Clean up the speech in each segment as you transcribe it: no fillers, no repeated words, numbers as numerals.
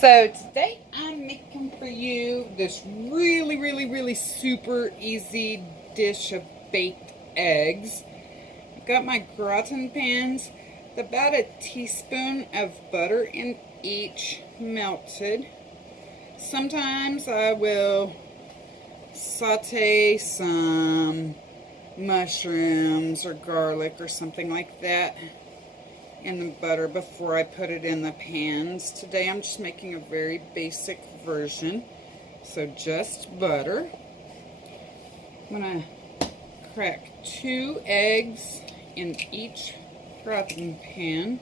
So today I'm making for you this really super easy dish of baked eggs. I've got my gratin pans, about a teaspoon of butter in each melted. Sometimes I will saute some mushrooms or garlic or something like that in the butter before I put it in the pans. Today I'm just making a very basic version, so just butter. I'm going to crack 2 eggs in each gratin pan.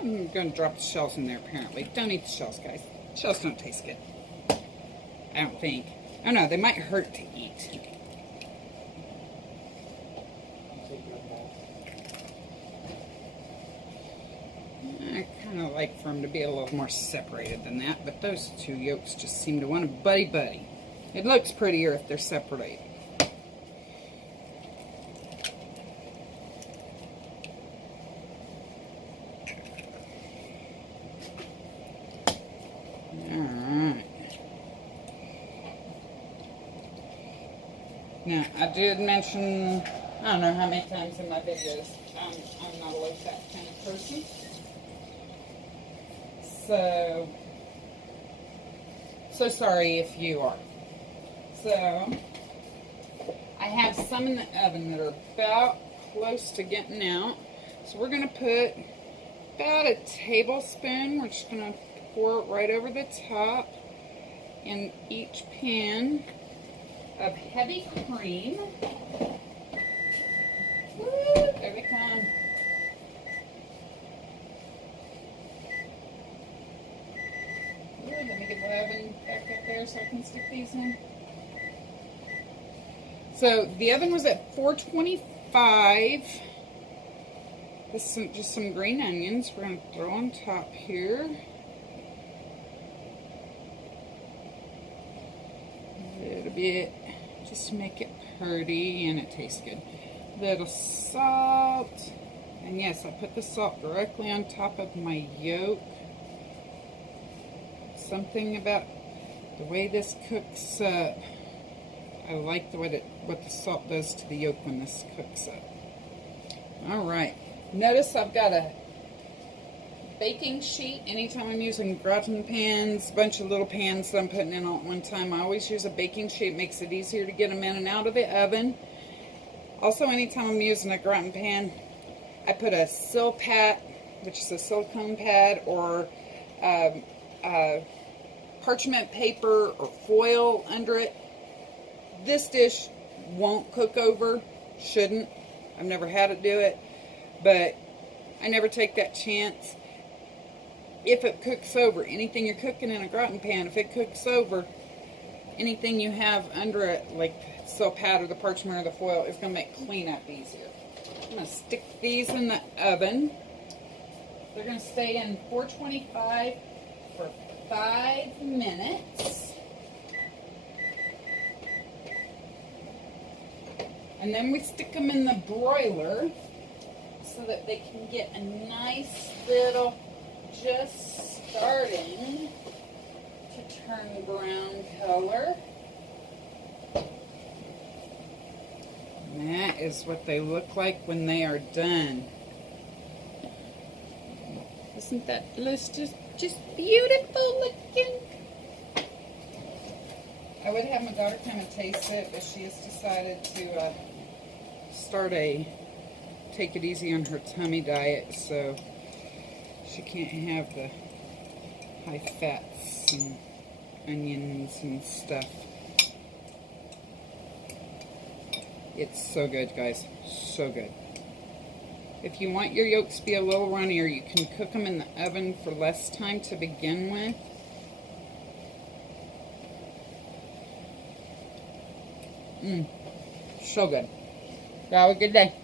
I'm going to drop the shells in there apparently. Don't eat the shells, guys. Shells don't taste good. I don't think. Oh no, they might hurt to eat. I kind of like for them to be a little more separated than that, but those 2 yolks just seem to want to buddy-buddy. It looks prettier if they're separated. Alright. Now, I did mention, I don't know how many times in my videos, I'm not a low-fat kind of person. So sorry if you are. So, I have some in the oven that are about close to getting out. So we're going to put about a tablespoon, we're just going to pour it right over the top in each pan of heavy cream. Woo, there they come. Let me get the oven back up there so I can stick these in. So the oven was at 425. This is just some green onions we're going to throw on top here. A little bit, just to make it pretty and it tastes good. A little salt. And yes, I put the salt directly on top of my yolk. Something about the way this cooks up. I like the way what the salt does to the yolk when this cooks up. Alright, notice I've got a baking sheet. Anytime I'm using gratin pans, a bunch of little pans that I'm putting in all at one time, I always use a baking sheet. It makes it easier to get them in and out of the oven. Also, anytime I'm using a gratin pan, I put a pad, which is a silicone pad, or parchment paper or foil under it. This dish won't cook over, shouldn't. I've never had it do it, but I never take that chance. If it cooks over, anything you're cooking in a gratin pan, if it cooks over, anything you have under it, like the silk pad or the parchment or the foil, is going to make cleanup easier. I'm going to stick these in the oven. They're going to stay in 425 for 5 minutes. And then we stick them in the broiler so that they can get a nice little, just starting to turn brown color. And that is what they look like when they are done. Isn't that delicious? Just beautiful looking. I would have my daughter come and taste it, but she has decided to take it easy on her tummy diet, so she can't have the high fats and onions and stuff. It's so good, guys. So good. If you want your yolks to be a little runnier, you can cook them in the oven for less time to begin with. So good. Have a good day.